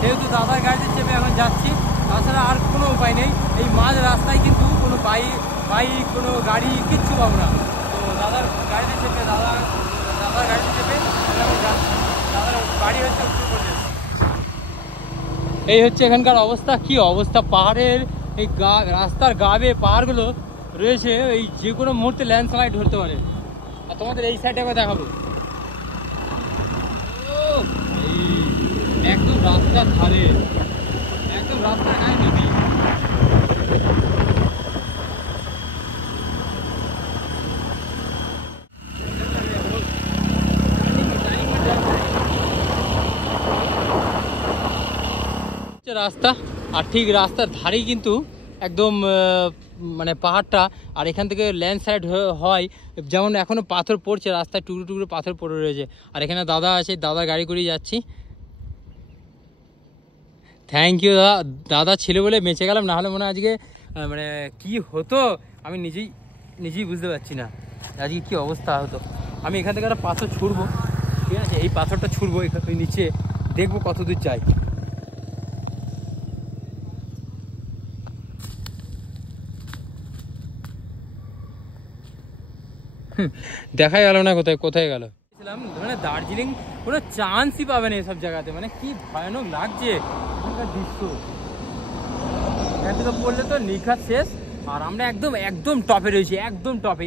যেহেতু দাদার গাড়িতে চেপে এখন যাচ্ছি, তাছাড়া আর কোনো উপায় নেই। এই মাঝ রাস্তায় কিন্তু কোনো বাইক কোনো গাড়ি কিচ্ছু পাবো না। তো দাদার গাড়িতে চেপে দাদার গাড়িতে চেপে দাদার বাড়ি হচ্ছে উত্তরপ্রদেশ। এই হচ্ছে এখানকার অবস্থা। কি অবস্থা, পাহাড়ের এই রাস্তার গাবে পাহাড়গুলো রয়েছে, এই যে কোনো মুহূর্তে ল্যান্ডস্লাইড হতে পারে। আর তোমাদের এই সাইডে একবার দেখাবো, একদম রাস্তার ধারে, একদম রাস্তার গায়ে নদী। রাস্তা, আর ঠিক রাস্তার ধারেই কিন্তু একদম মানে পাহাড়টা। আর এখান থেকে ল্যান্ডস্লাইড হয়, যেমন এখনো পাথর পড়ছে, রাস্তায় টুকরো টুকরো পাথর পড়ে রয়েছে। আর এখানে দাদা আছে, দাদার গাড়ি করেই যাচ্ছি। থ্যাংক ইউ দাদা, দাদা ছিল বলে বেঁচে গেলাম, নাহলে মনে হয় আজকে মানে কি হতো আমি নিজেই বুঝতে পারছি না আজকে কি অবস্থা হতো। আমি এখান থেকে একটা পাথর ছুঁড়বো, ঠিক আছে, এই পাথরটা ছুঁড়বো ওই নিচে, দেখবো কত দূর যায়। দেখাই গেল না, কোথায় গেল। মানে দার্জিলিং কোনো চান্সই পাবে না এসব জায়গাতে, মানে কি ভয়ানক লাগছে এখানকার দৃশ্য। এখান থেকে পড়লে তো নিখাত শেষ। আর আমরা একদম টপে রয়েছি, একদম টপে।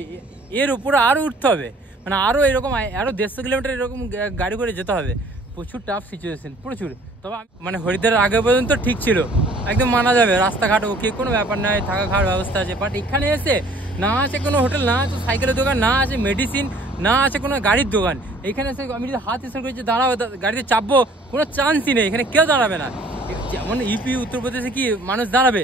এর উপরে আরও উঠতে হবে, মানে আরও এরকম আরও 150 কিলোমিটার এরকম গাড়ি করে যেতে হবে। প্রচুর টাফ সিচুয়েশন, প্রচুর। তবে মানে হরিদ্বারের আগে পর্যন্ত ঠিক ছিল, একদম মানা যাবে, রাস্তাঘাট ওকে, কোনো ব্যাপার নয়, থাকা খাওয়ার ব্যবস্থা আছে। বাট এখানে এসে না আছে কোনো হোটেল, না আছে সাইকেলের দোকান, না আছে মেডিসিন, না আছে কোনো গাড়ির দোকান। এখানে এসে আমি যদি হাত ইশারা করেছি দাঁড়াবো, গাড়িতে চাপবো, কোনো চান্সই নেই, এখানে কেউ দাঁড়াবে না। যেমন ইউপি উত্তরপ্রদেশে কি মানুষ দাঁড়াবে,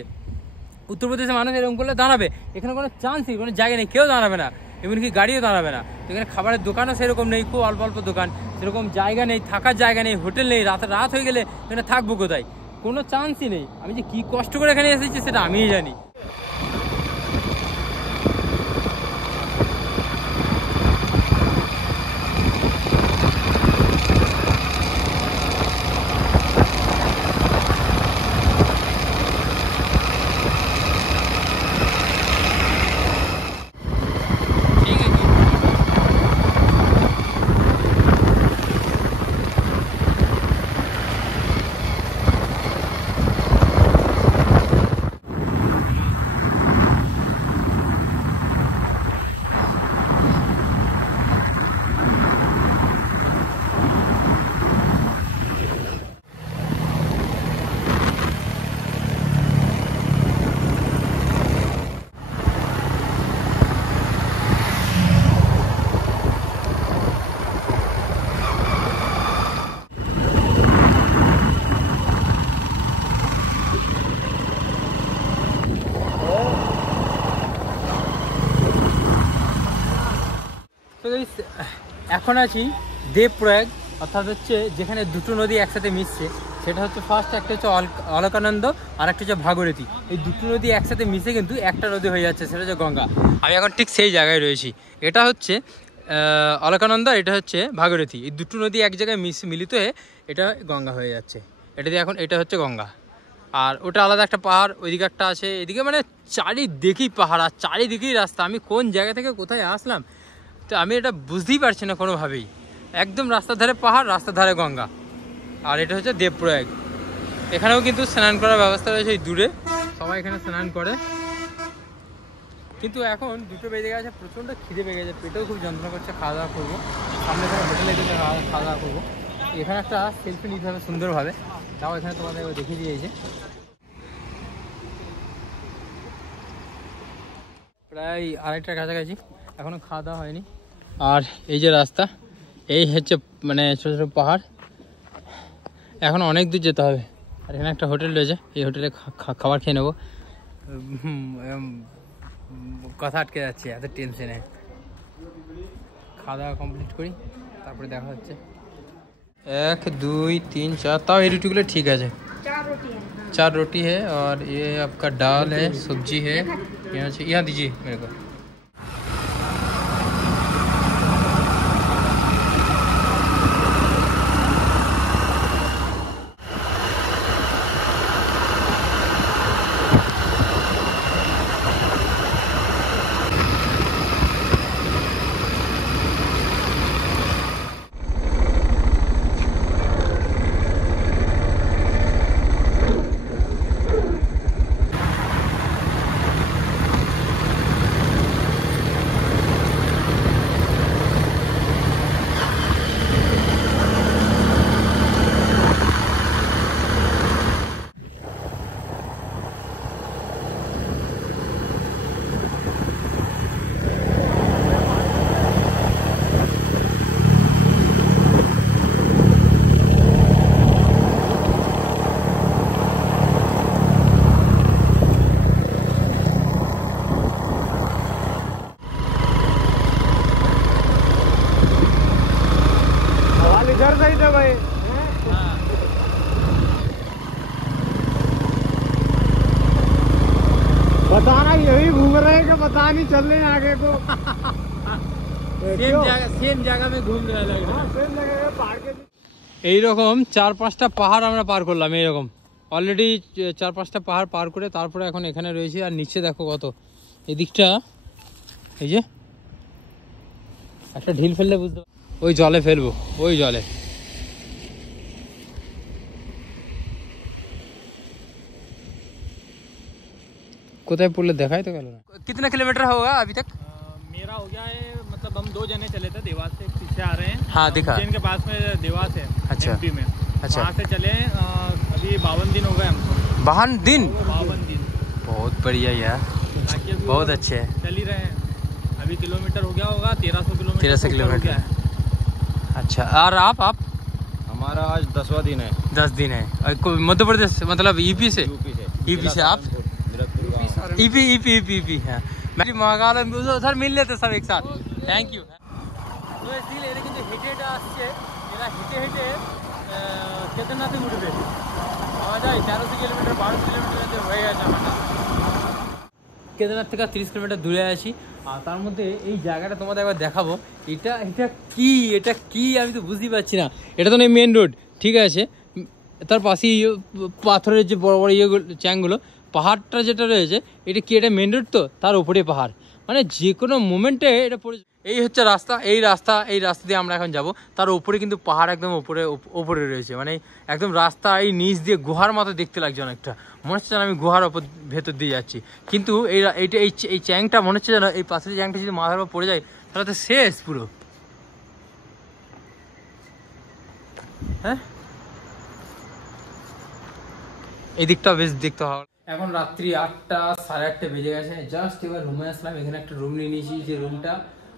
উত্তরপ্রদেশে মানুষ এরকম করলে দাঁড়াবে, এখানে কোনো চান্সই, কোনো জায়গা নেই, কেউ দাঁড়াবে না, এমনকি গাড়িও দাঁড়াবে না। এখানে খাবারের দোকানও সেরকম নেই, খুব অল্প অল্প দোকান, সেরকম জায়গা নেই, থাকার জায়গা নেই, হোটেল নেই। রাত হয়ে গেলে এখানে থাকবো কোথায়, কোনো চান্সই নেই। আমি যে কি কষ্ট করে এখানে এসেছি সেটা আমিই জানি। তো এখন আছি দেবপ্রয়াগ, অর্থাৎ হচ্ছে যেখানে দুটো নদী একসাথে মিশছে। সেটা হচ্ছে ফার্স্ট, একটা হচ্ছে অলকানন্দ, আর একটা হচ্ছে ভাগীরথী। এই দুটো নদী একসাথে মিশে কিন্তু একটা নদী হয়ে যাচ্ছে, সেটা হচ্ছে গঙ্গা। আমি এখন ঠিক সেই জায়গায় রয়েছি। এটা হচ্ছে অলকানন্দা, এটা হচ্ছে ভাগীরথী। এই দুটো নদী এক জায়গায় মিলিত হয়ে এটা গঙ্গা হয়ে যাচ্ছে। এটা হচ্ছে গঙ্গা। আর ওটা আলাদা একটা পাহাড়, ওইদিকে একটা আছে, এদিকে মানে চারিদিকেই পাহাড় আর চারিদিকেই রাস্তা। আমি কোন জায়গা থেকে কোথায় আসলাম তো আমি এটা বুঝতেই পারছি না কোনোভাবেই। একদম রাস্তার ধারে পাহাড়, রাস্তার ধারে গঙ্গা। আর এটা হচ্ছে দেবপ্রয়াগ। এখানেও কিন্তু স্নান করার ব্যবস্থা রয়েছে, এই দূরে সবাই এখানে স্নান করে। কিন্তু এখন 2টো বেজে গেছে, প্রচণ্ড খিদে পেয়ে গেছে, পেটেও খুব যন্ত্রণা করছে। খাওয়া দাওয়া করবো, সামনে এখানে হোটেলে গেলে খাওয়া দাওয়া করবো। এখানে একটা সেলফি নিতে হবে সুন্দরভাবে, তাও এখানে তোমাদের দেখিয়ে দিয়েছে। প্রায় 2:30টার কাছাকাছি, এখনও খাওয়া দাওয়া হয়নি। আর এই যে রাস্তা, এই হচ্ছে মানে ছোটো ছোটো পাহাড়, এখন অনেক দূর যেতে হবে। আর এখানে একটা হোটেল রয়েছে, এই হোটেলে খাবার খেয়ে নেবো। কথা আটকে যাচ্ছে এত টেনশনে। খাওয়া দাওয়া কমপ্লিট করি, তারপরে দেখা হচ্ছে। 1 2 3 4, ताव ये रोटी के लिए ठीक है। 4 रोटी है और ये आपका दाल है, सब्जी है। यहाँ दीजिए मेरे को। बताना यही घूम रहे हैं कि पता नहीं चल रहे हैं आगे को। सेम জায়গা में घूम रहा है। हाँ, सेम जगह है पहाड़ के। এইরকম 4-5টা পাহাড় আমরা পার করলাম। এইরকম অলরেডি 4-5টা পাহাড় পার করে তারপরে এখন এখানে রয়েছি। আর নিচে দেখো কত, এদিকটা এই যে একটা ঢিল ফেললে বুঝতে ওই জলে ফেলবো, ওই জলে। কোথায় পড়লে দেখাই তো গেল না। कितना किलोमीटर होगा अभी तक? मेरा हो गया है, मतलब हम 2 जने चले थे देवास से, पीछे आ रहे हैं। हाँ, दिखा। उज्जैन के पास में देवास है, अच्छा। एमपी में। अच्छा। वहाँ से चले अभी 52 दिन हो गए हमको। 52 दिन? 52 दिन। बहुत बढ़िया यार, बाकी अभी बहुत अच्छे है। चल ही रहे हैं। अभी किलोमीटर हो गया होगा 1300 किलोमीटर। 1300 ऊपर हो किलोमीटर। गया है। अच्छा, और आप हमारा आज 10वां दिन है। 10 दिन है। मध्य प्रदेश मतलब यूपी से? यूपी से आप? ईपी हाँ। महाकालन उधर मिल लेते सब एक साथ। Thank you. তো এদিকে এরা কিন্তু হেঁটে হেঁটে আসছে, এরা হেঁটে হেঁটে কেদারনাথে উঠবে। পাওয়া যায় 1300 কিলোমিটার 1200 কিলোমিটার হয়ে গেছে আমারটা। কেদারনাথ থেকে 30 কিলোমিটার দূরে আছি। আর তার মধ্যে এই জায়গাটা তোমাদের একবার দেখাবো। এটা কি আমি তো বুঝতেই পারছি না। এটা তো নেই মেন রোড, ঠিক আছে, তার পাশেই পাথরের যে বড় বড় ইয়েগুলো চ্যাংগুলো, পাহাড়টা যেটা রয়েছে এটা কি, এটা মেন রোড তো, তার উপরে পাহাড়, মানে যে কোনো মোমেন্টে এটা পড়ে। এই হচ্ছে রাস্তা, এই রাস্তা দিয়ে আমরা এখন যাব। তার উপরে কিন্তু পাহাড় একদম ওপরে রয়েছে, মানে একদম রাস্তা এই নিচ দিয়ে গুহার মতো দেখতে লাগছে অনেকটা। মনে হচ্ছে যেন আমি গুহার ভেতর দিয়ে যাচ্ছি, কিন্তু এই চ্যাংটা মনে হচ্ছে যেন এই পাশের চ্যাংটা যদি মাথার উপর পড়ে যায় তাহলে তো শেষ পুরো। হ্যাঁ, এই দিকটা বেশ দেখতে হবে। এখন রাত্রি 8টা 8:30 বেজে গেছে। জাস্ট এবার রুমে আসলাম। এখানে একটা রুম নিয়ে নিয়েছি, যে রুমটা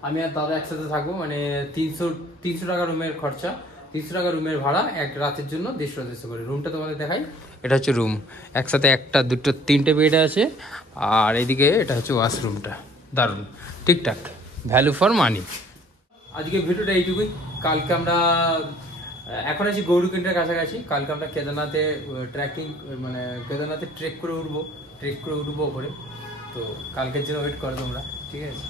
আমি আর দাদা একসাথে থাকবো, মানে 300 টাকা রুমের খরচা, 300 টাকা রুমের ভাড়া, এক রাতের জন্য 150 করে। রুমটা তোমাদের দেখাই, এটা হচ্ছে রুম। একসাথে 1টা 2টো 3টে বেড আছে। আর এইদিকে এটা হচ্ছে ওয়াশরুমটা, দারুণ, ঠিকঠাক, ভ্যালু ফর মানি। আজকে ভিডিওটা এইটুকুই। কালকে আমরা এখন আছি গৌরীকুণ্ডের কাছাকাছি। কালকে আমরা কেদারনাথে কেদারনাথে ট্রেক করে উঠবো ওপরে। তো কালকের জন্য ওয়েট করো তোমরা, ঠিক আছে।